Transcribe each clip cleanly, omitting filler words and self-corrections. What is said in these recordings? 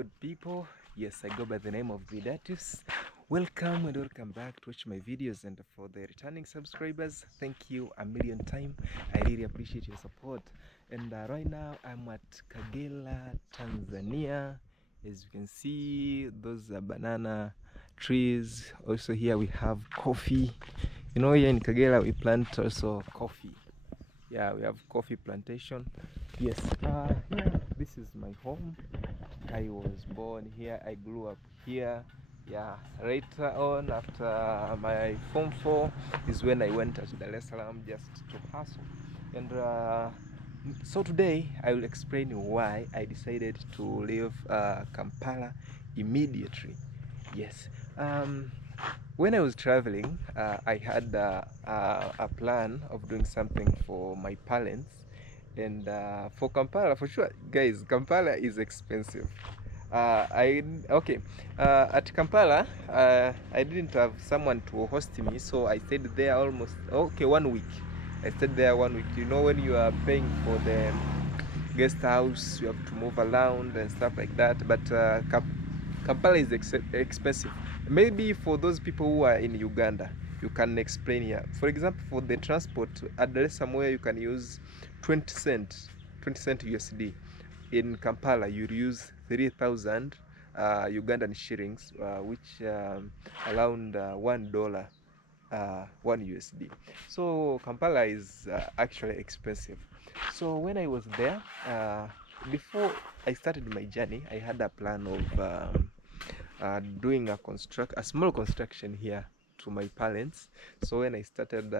good people. Yes, I go by the name of Datius. Welcome and welcome back to watch my videos, and for the returning subscribers, thank you a million times. I really appreciate your support. And right now I'm at Kagera, Tanzania. As you can see, those are banana trees. Also here we have coffee. You know, here in Kagera we plant also coffee. Yeah, we have coffee plantation. Yes, here, this is my home. I was born here, I grew up here. Yeah, later on after my form 4 is when I went to Dar es Salaam just to hustle. And so today I will explain why I decided to leave Kampala immediately. Yes, when I was traveling, I had a plan of doing something for my parents. And for Kampala, for sure, guys, Kampala is expensive. At Kampala, I didn't have someone to host me, so I stayed there almost 1 week. I stayed there 1 week. You know, when you are paying for the guest house, you have to move around and stuff like that. But Kampala is expensive. Maybe for those people who are in Uganda, you can explain here. For example, for the transport, at Dar es Salaam where you can use 20 cent USD. In Kampala, you use 3,000 Ugandan shillings, which around $1, 1 USD. So Kampala is actually expensive. So when I was there, before I started my journey, I had a plan of doing a small construction here to my parents. So when I started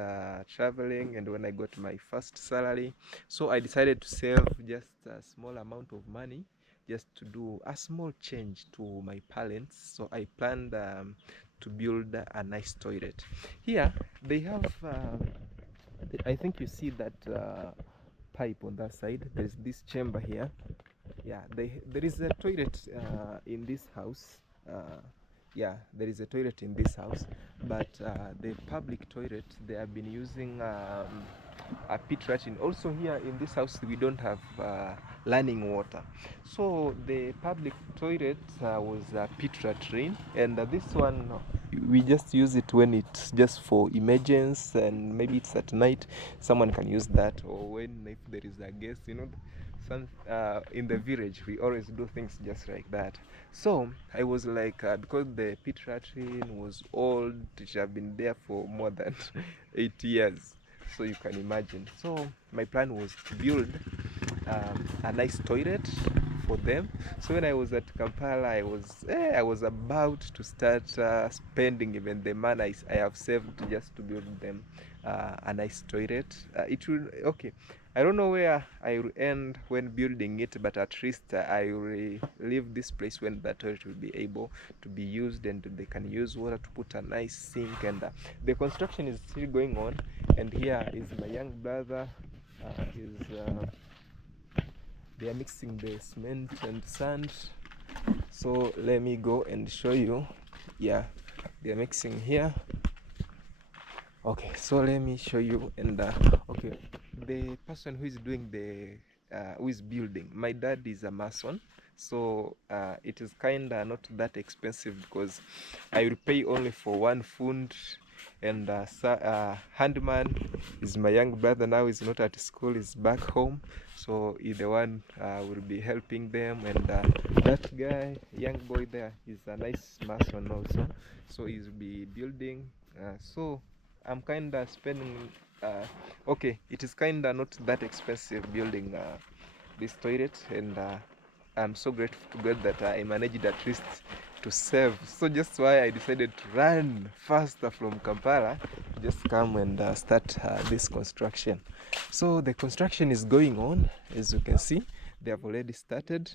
traveling and when I got my first salary, so I decided to save just a small amount of money just to do a small change to my parents. So I planned to build a nice toilet. Here they have I think you see that pipe on that side. There's this chamber here. Yeah, there is a toilet in this house. Yeah, there is a toilet in this house, but the public toilet, they have been using a pit latrine. Also here in this house we don't have running water, so the public toilet was a pit latrine, and this one we just use it when it's just for emergency, and maybe it's at night someone can use that, or when if there is a guest, you know. In the village we always do things just like that. So I was like, because the pit latrine was old, it had been there for more than 8 years, so you can imagine. So my plan was to build a nice toilet for them. So when I was at Kampala, I was about to start spending even the money I have saved just to build them a nice toilet. It will, okay, I don't know where I will end when building it, but at least I will leave this place when the toilet will be able to be used, and they can use water to put a nice sink. And the construction is still going on. And here is my young brother. They are mixing the cement and sand. So let me go and show you. Yeah, they are mixing here. Okay, so let me show you. And okay, the person who is doing who is building, my dad is a mason, so it is kinda not that expensive because I will pay only for one food. And handman is my young brother. Now he's not at school, he's back home, so either one will be helping them. And that guy, young boy there, is a nice mason also, so he'll be building. So I'm kinda spending okay, it is kinda not that expensive building this toilet. And I'm so grateful to God that I managed at least to save. So just why I decided to run faster from Kampala, just come and start this construction. So the construction is going on, as you can see. They have already started.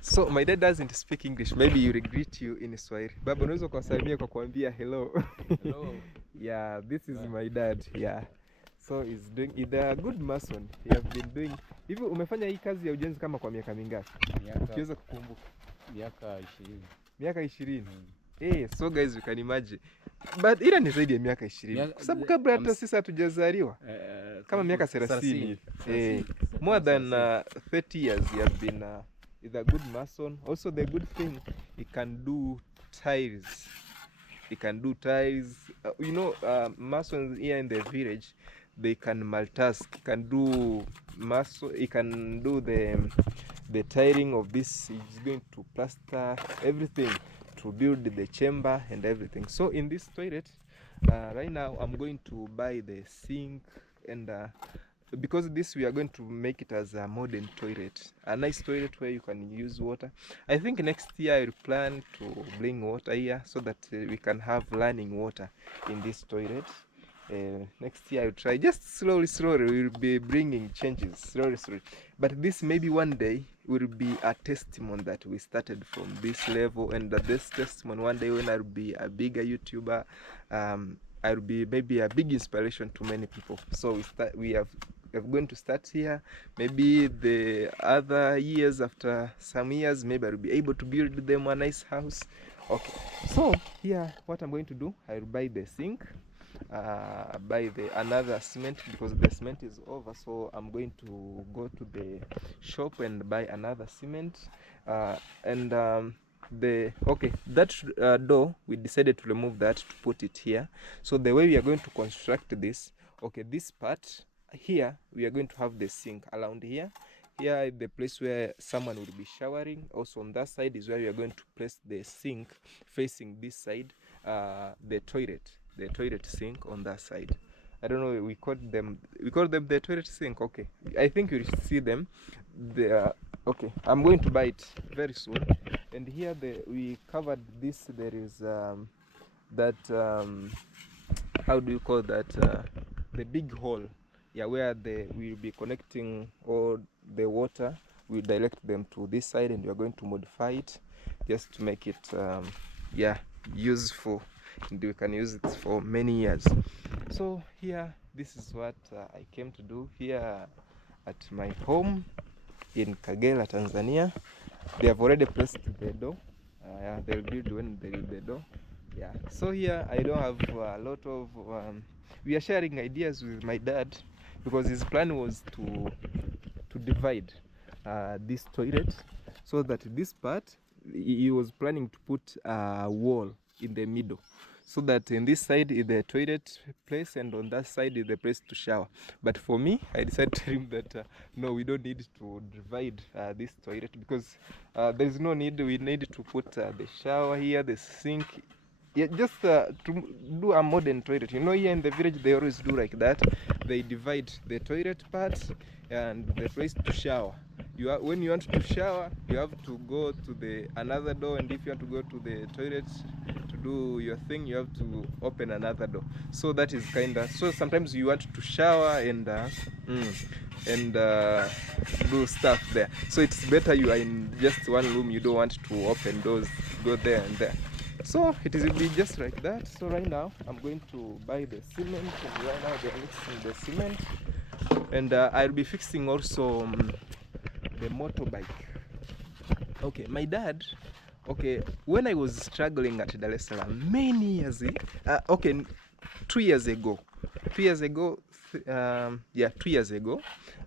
So my dad doesn't speak English. Maybe you greet you in Swahili. Baba, unaweza kuwasalimia kwa kuambia hello. Hello. Yeah, this is my dad. Yeah. So he's doing, they're a good mason. He have been doing. Hivi umefanya hii kazi ya ujenzi kama kwa miaka mingapi? Ukiweza kukumbuka. Miaka 20. Miaka 20. So guys, you can imagine. But ila ni zaidi ya miaka 20. Kwa sababu kabla hata sisi hatujazaliwa. kama miaka 30. More than 30 years he has been is a good mason. Also the good thing, he can do tiles. He can do tiles. You know, masons here in the village, they can multitask. He can do mason. He can do the tiling of this. He's going to plaster everything to build the chamber and everything. So in this toilet, right now I'm going to buy the sink, and because this we are going to make it as a modern toilet, a nice toilet where you can use water. I think next year I will plan to bring water here so that we can have running water in this toilet. Next year I will try, just slowly we'll be bringing changes, slowly. But this maybe one day will be a testimony that we started from this level, and that this testimony one day when I'll be a bigger YouTuber, I'll be maybe a big inspiration to many people. So we're going to start here. Maybe the other years, after some years, maybe I'll be able to build them a nice house. Okay, so here what I'm going to do, I'll buy the sink, buy another cement, because the cement is over. So I'm going to go to the shop and buy another cement, that door, we decided to remove that to put it here. So the way we are going to construct this, this part here, we are going to have the sink around here. Here is the place where someone will be showering. Also on that side is where we are going to place the sink, facing this side, the toilet sink on that side. I don't know, we call them the toilet sink. Okay, I think you will see them. They are okay. I'm going to buy it very soon. And here we covered this. There is how do you call that, the big hole, where we'll be connecting all the water. We direct them to this side, and we are going to modify it just to make it useful, and we can use it for many years. So here, this is what I came to do here at my home in Kagera, Tanzania. They have already placed the door. They'll build when they build the door. So here I don't have a lot of we are sharing ideas with my dad, because his plan was to divide this toilet, so that this part he was planning to put a wall in the middle, so that in this side is the toilet place, and on that side is the place to shower. But for me, I decided to him that no, we don't need to divide this toilet, because there is no need. We need to put the shower here, the sink. Just to do a modern toilet. You know, here in the village they always do like that. They divide the toilet part and the place to shower. When you want to shower, you have to go to another door, and if you want to go to the toilet to do your thing, you have to open another door. So that is so sometimes you want to shower and do stuff there. So it's better you are in just one room. You don't want to open doors, go there and there. So it will be just like that. So right now I'm going to buy the cement, and right now they're mixing the cement, and I'll be fixing also the motorbike. Okay, my dad, when I was struggling at Dar es Salaam many years 2 years ago, 2 years ago, 2 years ago,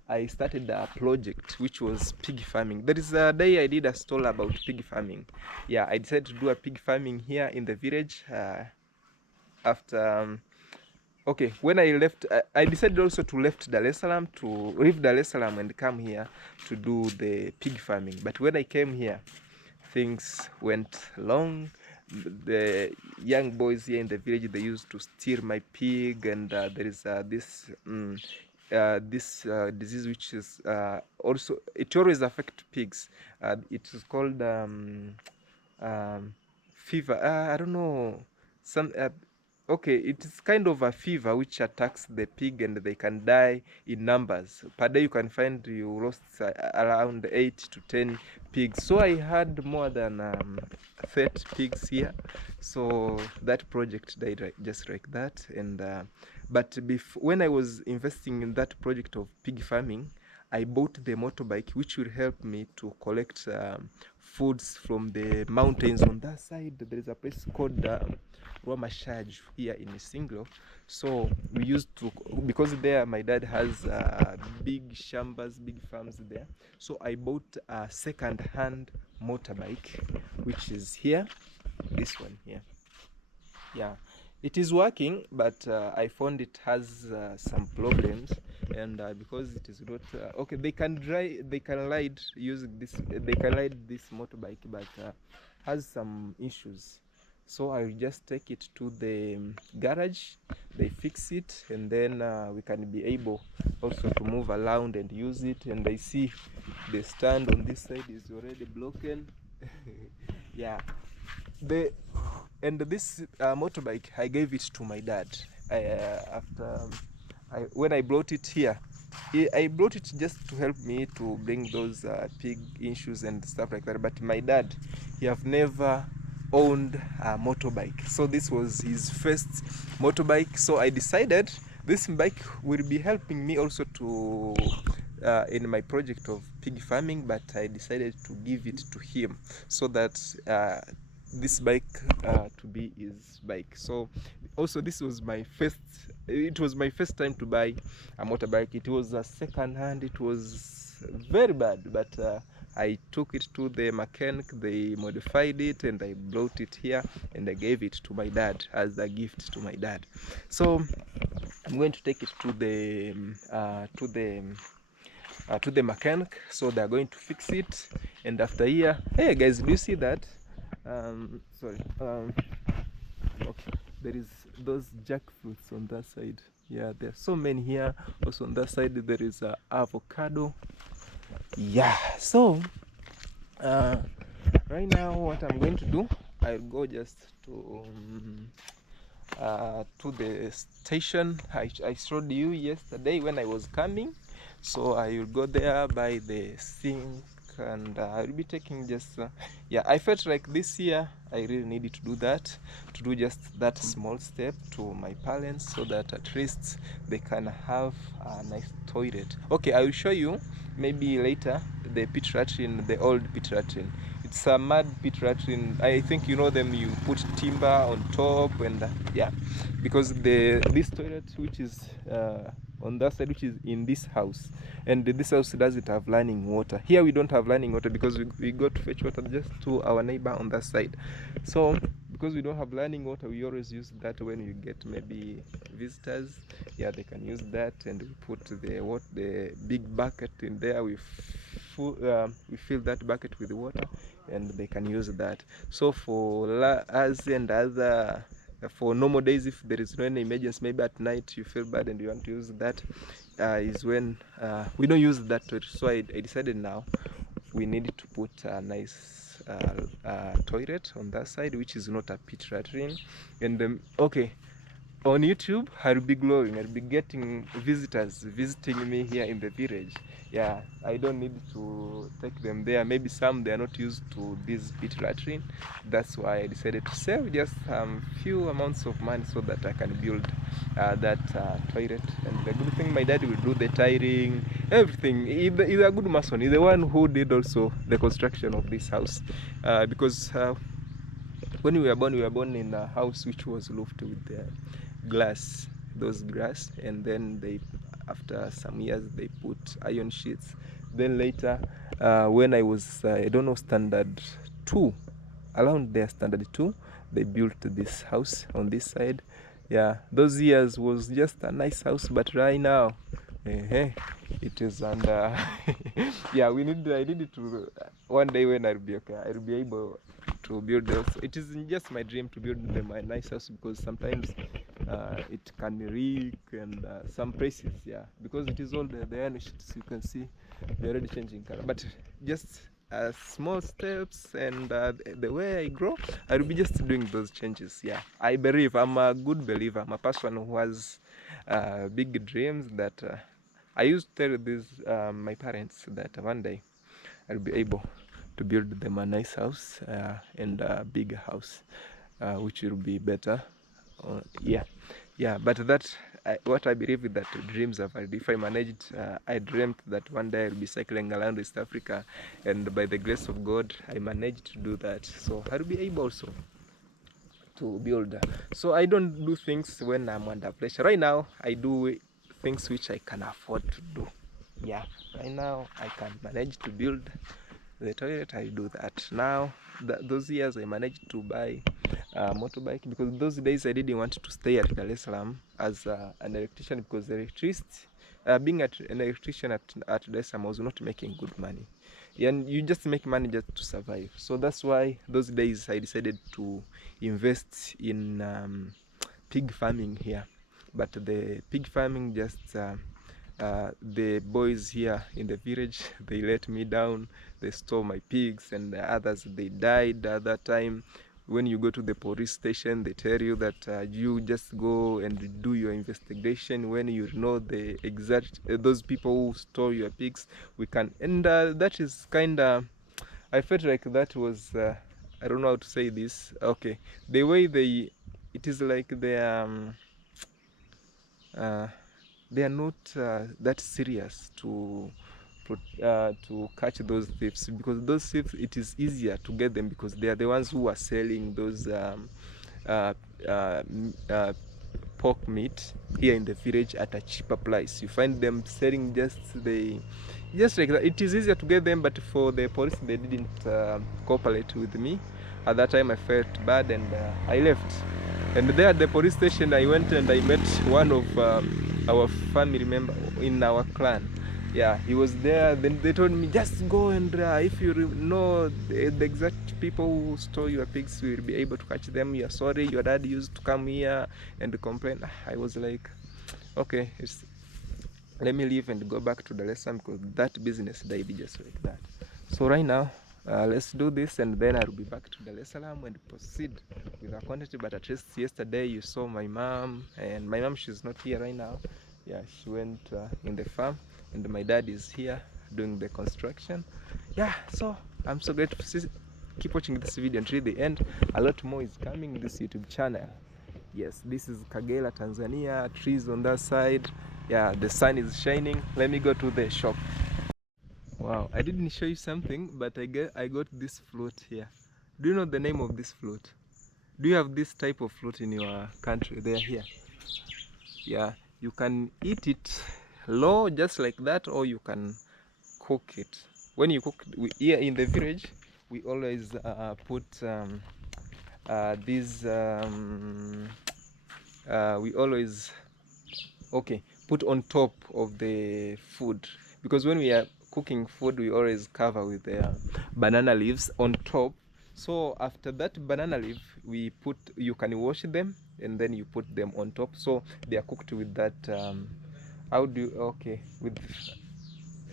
I started a project which was pig farming. There is a day I did a stall about pig farming. I decided to do a pig farming here in the village. After when I left, I decided also to leave Dar es Salaam and come here to do the pig farming. But when I came here, things went wrong. The young boys here in the village, they used to steal my pig, and there is this disease which is also, it always affects pigs. It is called fever. I don't know, it is kind of a fever which attacks the pig, and they can die in numbers. Per day you can find you lost around 8 to 10 pigs. So I had more than 30 pigs here. So that project died just like that. And but when I was investing in that project of pig farming, I bought the motorbike, which will help me to collect foods from the mountains on that side. There is a place called Rwamashaj here in Singlo. So we used to, because there my dad has big shambas, big farms there. So I bought a second-hand motorbike, which is here, this one here. Yeah, it is working, but I found it has some problems, and because it is not okay, they can ride using this, they can ride this motorbike, but has some issues. So I will just take it to the garage, they fix it, and then we can be able also to move around and use it. And I see the stand on this side is already broken. Yeah, and this motorbike, I gave it to my dad when I brought it here. I brought it just to help me to bring those pig issues and stuff like that. But my dad, he have never owned a motorbike, so this was his first motorbike. So I decided this bike will be helping me also to in my project of pig farming, but I decided to give it to him so that this bike to be his bike. So also this was my first, it was my first time to buy a motorbike. It was a second hand, it was very bad, but I took it to the mechanic, they modified it, and I brought it here and I gave it to my dad as a gift to my dad. So I'm going to take it to the mechanic, so they're going to fix it. And after a year, hey guys, do you see that? Sorry, okay, there is those jackfruits on that side. Yeah, there are so many here. Also on that side there is avocado. Yeah, so right now what I'm going to do, I'll go just to the station I showed you yesterday when I was coming. So I will go there by the sink, and I'll be taking just yeah, I felt like this year I really needed to do that, to do just that small step to my parents, so that at least they can have a nice toilet. Okay, I will show you maybe later the pit latrine, the old pit latrine. It's a mud pit latrine. I think you know them. You put timber on top, and yeah, because this toilet, which is on that side, which is in this house, and this house doesn't have running water. Here we don't have running water because we go to fetch water just to our neighbor on that side. So because we don't have running water, we always use that when you get maybe visitors. Yeah, they can use that, and we put the big bucket in there. We fill that bucket with water, and they can use that. So for us and other, for normal days, if there is no any emergency, maybe at night you feel bad and you want to use that, is when we don't use that toilet. So I decided now we need to put a nice toilet on that side, which is not a pit latrine. And okay, on YouTube I'll be glowing, I'll be getting visitors visiting me here in the village. Yeah, I don't need to take them there. Maybe some they are not used to this pit latrine. That's why I decided to save just few amounts of money so that I can build that toilet. And the good thing, my dad will do the tiling, everything. He's a good mason. He's the one who did also the construction of this house, because when we were born in a house which was roofed with glass, and then after some years they put iron sheets. Then later when I was I don't know, standard 2, around there, standard 2, they built this house on this side. Yeah, those years was just a nice house, but right now it is under yeah, I needed to one day when I'll be okay, I'll be able to build those. It is just my dream to build them a nice house, because sometimes it can leak, and some places, yeah, because it is all the iron sheets, you can see they're already changing color. But just small steps, and the way I grow, I'll be just doing those changes. Yeah, I believe, I'm a good believer, I'm a person who has big dreams, that I used to tell this my parents that one day I'll be able to build them a nice house and a big house, which will be better. Yeah, but that what I believe is that dreams are valid. If I managed, I dreamt that one day I'll be cycling around East Africa, and by the grace of God, I managed to do that. So I'll be able also to build. So I don't do things when I'm under pressure. Right now, I do things which I can afford to do. Yeah, right now I can manage to build the toilet. I do that now. Those years I managed to buy a motorbike, because those days I didn't want to stay at Dar es Salaam as an electrician, because the electricity, being an electrician at Dar es Salaam was not making good money, and you just make money just to survive. So that's why those days I decided to invest in pig farming here. But the pig farming just the boys here in the village, they let me down. They stole my pigs, and the others, they died at that time. When you go to the police station, they tell you that you just go and do your investigation. When you know the exact those people who stole your pigs, we can. And that is kind of, I felt like that was I don't know how to say this. Okay, the way it is like they are not that serious to catch those thieves, because those thieves, it is easier to get them, because they are the ones who are selling those uh, uh, pork meat here in the village at a cheaper price. You find them selling just like that. It is easier to get them, but for the police, they didn't cooperate with me. At that time I felt bad, and I left. And there at the police station, I went and I met one of our family member in our clan. Yeah, he was there. Then they told me, just go, and if you know the exact people who stole your pigs, we will be able to catch them. You are sorry, your dad used to come here and complain. I was like, okay, let me leave and go back to Dar es Salaam, because that business died just like that. So right now, let's do this, and then I'll be back to Dar es Salaam and proceed with our content. But at least yesterday you saw my mom, and my mom, she's not here right now. Yeah, she went in the farm, and my dad is here doing the construction. Yeah, so I'm so grateful to see. Keep watching this video until the end. A lot more is coming in this YouTube channel. Yes, this is Kagera, Tanzania. Trees on that side. Yeah, the sun is shining. Let me go to the shop. Wow, I didn't show you something, but I got this float here. Do you know the name of this float? Do you have this type of float in your country? They are here. Yeah, you can eat it raw just like that, or you can cook it. When you cook, here in the village, we always put these we always put on top of the food, because when we are cooking food, we always cover with the banana leaves on top. So after that banana leaf, you can wash them, and then you put them on top, so they are cooked with that with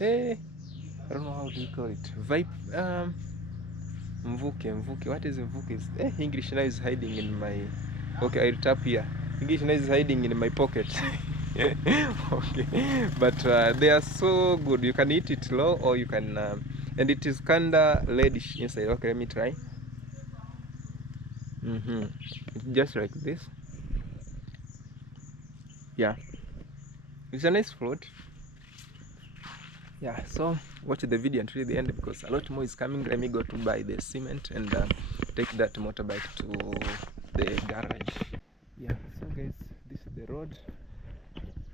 I don't know how do you call it, mvuke. What is mvuke? English now is hiding in my, okay, I'll tap here. English now is hiding in my pocket. Okay, but they are so good. You can eat it raw, or you can and it is kinda reddish inside. Okay, let me try. It's just like this. Yeah, it's a nice fruit. Yeah, so watch the video until the end, because a lot more is coming. Let me go to buy the cement and take that motorbike to the garage. Yeah, so guys, this is the road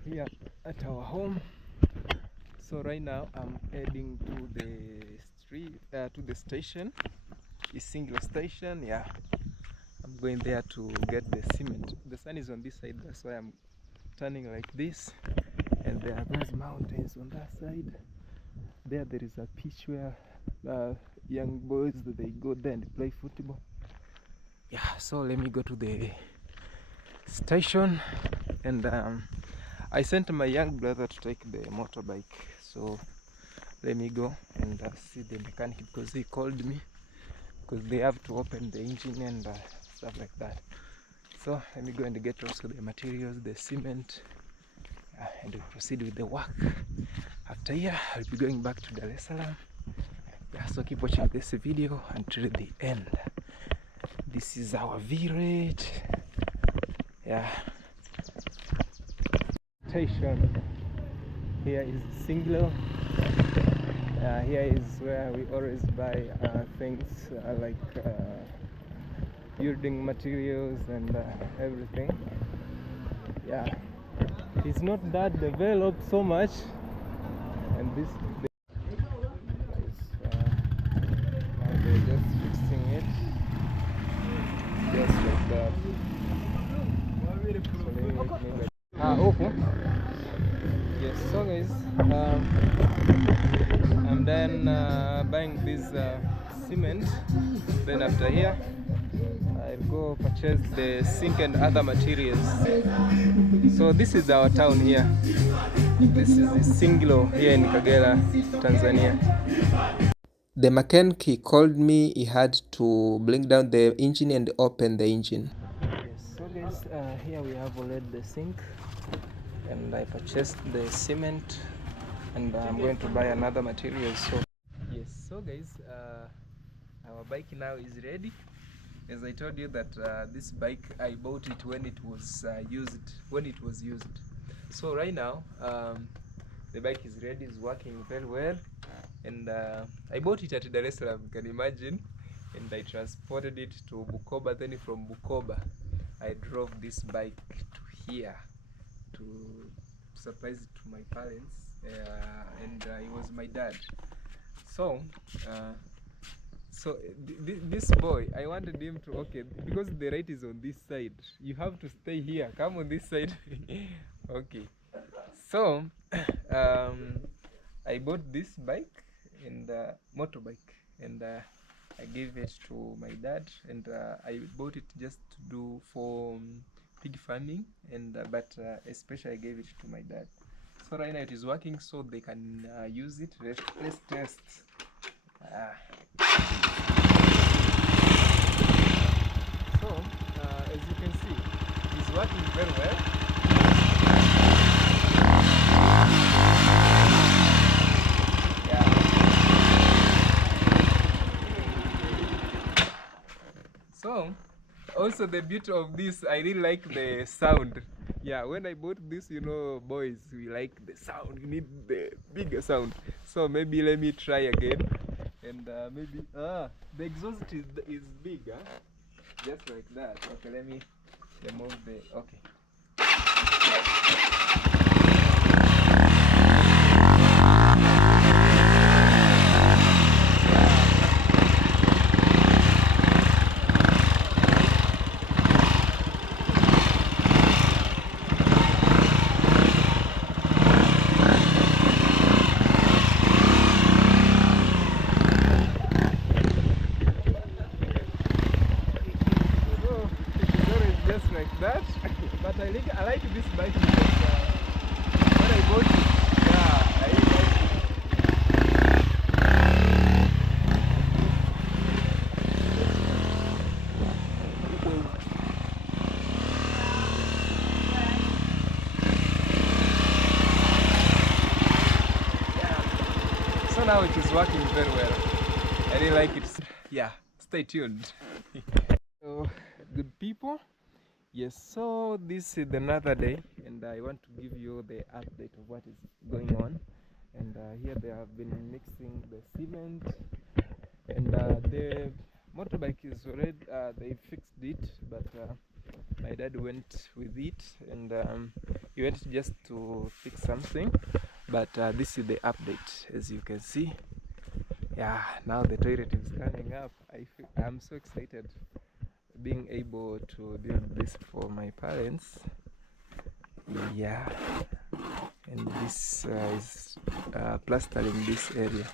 here at our home. So right now I'm heading to the street, to the station. It's single station. Yeah, I'm going there to get the cement. The sun is on this side, that's why I'm turning like this. And there are those mountains on that side. There is a pitch where young boys, they go there and play football. Yeah, so let me go to the station, and I sent my young brother to take the motorbike. So let me go and see the mechanic, because he called me, because they have to open the engine and stuff like that. So let me go and get also the materials, the cement, and we'll proceed with the work. After here, I'll be going back to Dar es Salaam. Yeah, so keep watching this video until the end. This is our village. Yeah. station. Here is Singlo. Here is where we always buy things like building materials and everything. Yeah, it's not that developed so much, and this now they're just fixing it just like that. Okay. Yes, so guys, I'm done buying this cement. Then after here, I'll go purchase the sink and other materials. So this is our town here. This is Singlo here in Kagera, Tanzania. The mechanic called me. He had to bring down the engine and open the engine. Yes, so guys, here we have already the sink, and I purchased the cement, and I'm going to buy another material. So yes, so guys, our bike now is ready. As I told you that this bike, I bought it when it was used. So right now, the bike is ready, is working very well, and I bought it at Dar es Salaam, you can imagine, and I transported it to Bukoba. Then from Bukoba, I drove this bike to here to surprise it to my parents, and it was my dad. So this boy, I wanted him to, okay, because the right is on this side, you have to stay here, come on this side. Okay, so I bought this bike and motorbike, and I gave it to my dad, and I bought it just to do for pig farming, and but especially I gave it to my dad. So right now it is working, so they can use it. Let's test. So as you can see, it's working very well. So also the beauty of this, I really like the sound. Yeah, when I bought this, you know, boys, we like the sound, you need the bigger sound. So maybe let me try again, and maybe the exhaust is bigger, just like that. Okay, let me remove the, okay. Like that. But I like this bike because when I bought it, yeah, I really like it. Yeah. So now it is working very well. I really like it. Yeah, stay tuned. So, good people. Yes, so this is another day, and I want to give you the update of what is going on. And here they have been mixing the cement, and the motorbike is already, they fixed it, but my dad went with it, and he went just to fix something. But this is the update, as you can see. Yeah, now the toilet is coming up. I'm so excited being able to build this for my parents. Yeah, and this is plastering this area.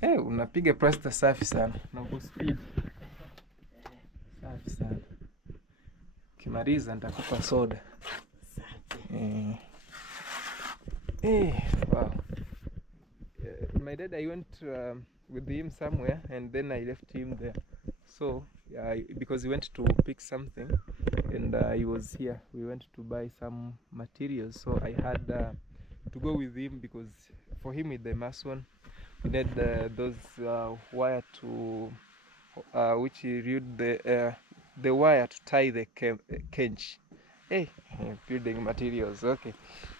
Hey, unapiga plaster safi sana na kwa speed safi sana. Kimaliza nitakupa soda. Wow. My dad, I went with him somewhere, and then I left him there. So because he went to pick something, and he was here. We went to buy some materials, so I had to go with him, because for him with the mason, we need those wire to which he read the wire to tie the cage. Hey, building materials. Okay,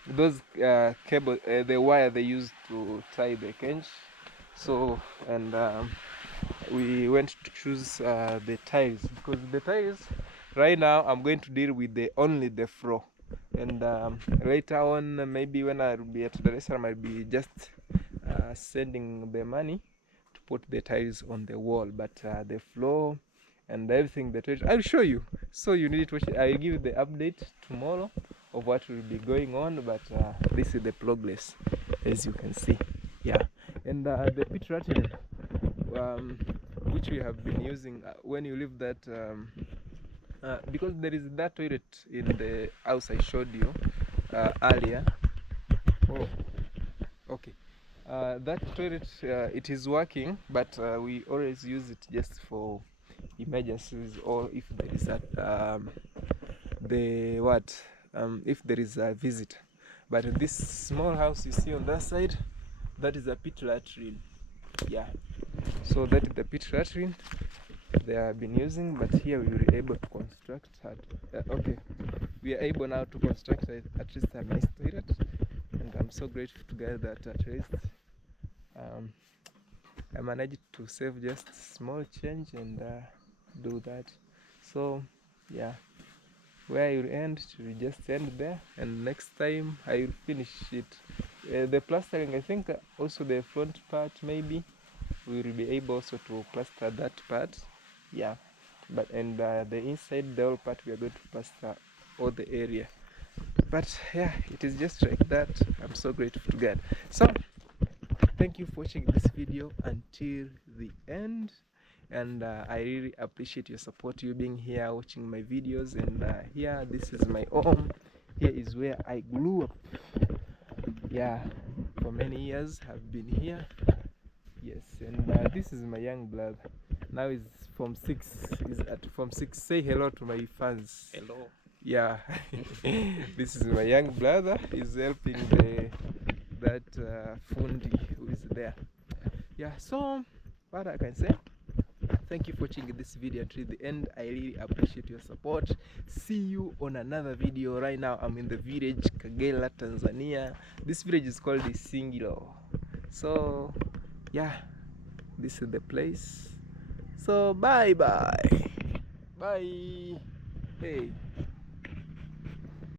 those cable, the wire they used to tie the kench. So and we went to choose the tiles, because the tiles right now I'm going to deal with the only the floor, and later on, maybe when I'll be at the restaurant, I'll be just sending the money to put the tiles on the wall, but the floor and everything, the tiles, I'll show you. So you need to watch it. I'll give you the update tomorrow of what will be going on, but this is the progress, as you can see. Yeah, and the pit rattle, which we have been using when you leave that, because there is that toilet in the house I showed you earlier. Oh, okay. That toilet, it is working, but we always use it just for emergencies, or if there is if there is a visitor. But this small house you see on that side, that is a pit latrine. Yeah, so that is the pit latrine they have been using, but here we were able to construct okay, we are able now to construct at least a nice toilet, and I'm so grateful to God that at least I managed to save just small change and do that. So yeah, where you end, we just end there, and next time I will finish it. The plastering, I think also the front part, maybe we will be able also to plaster that part. Yeah, but and the inside, the whole part, we are going to plaster all the area. But yeah, it is just like that. I'm so grateful to God. So thank you for watching this video until the end, and I really appreciate your support, you being here watching my videos. And here, this is my home. Here is where I grew up. Yeah, for many years I've been here. Yes, and this is my young brother. Now he's from 6. He's at from 6. Say hello to my fans. Hello. Yeah. This is my young brother. He's helping that fundi who is there. Yeah, so what I can say, thank you for watching this video until the end. I really appreciate your support. See you on another video. Right now I'm in the village Kagera, Tanzania. This village is called Isingiro. So yeah, this is the place. So bye. Hey.